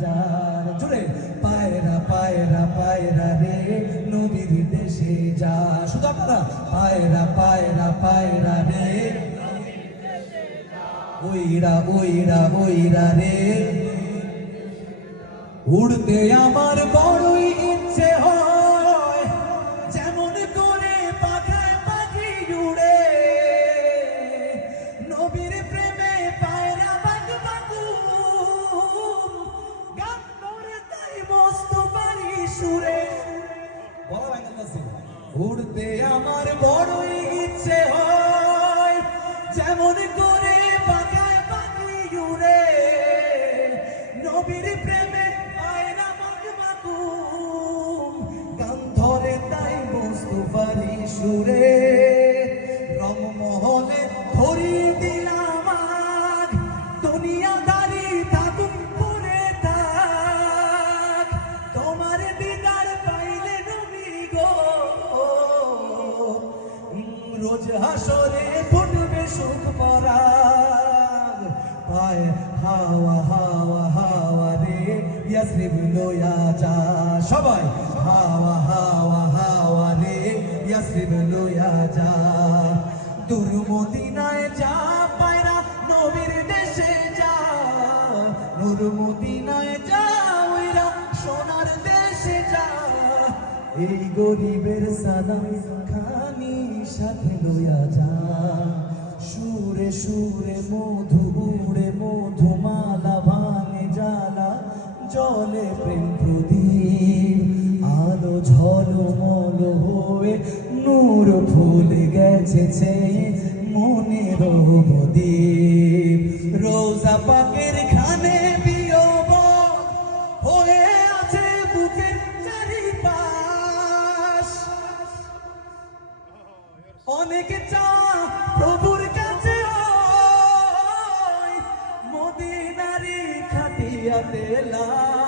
যার জোরে পায়রা পায়রা পায়রা রে নবীর দেশে যা। শুধু আপনারা, পায়রা পায়রা পায়রা রে, ওইরা ওইরা ওইরা রে। উড়তে আমার বড়ই ইচ্ছে হয়, যেমন করে পাখায় পাখি উড়ে। নবীর প্রেমে সুরে। উড়তে আমার বড়ই ইচ্ছে হয়, যেমন করে পাখায় পাখি উড়ে। নবীর প্রেমে আয়রা মাগমাকুম গান ধরে তাই মুস্তফারি সুরে। রোজ হাসরে ফুটবে সুখ পরাগ। পায় হাওয়া হাওয়া হাওয়া রে, ইয়াসরিব লয়া যা সবাই হাওয়া হাওয়া হাওয়া রে, ইয়াসরিব লয়া যা দূর মদিনায় যা এই গরিবের সালাম খানি সাথে লইয়া যা। সুরে সুরে মধু, উড়ে মধু মালা, ভাঙে জালা জলে প্রেম প্রদীপ। আলো ঝলমল হয়ে নূর ফুল গেছে মনে প্রদীপ। রোজা পাকের অনেকে চা প্রভুর কাছে মদিনারি খাটিয়াতে লা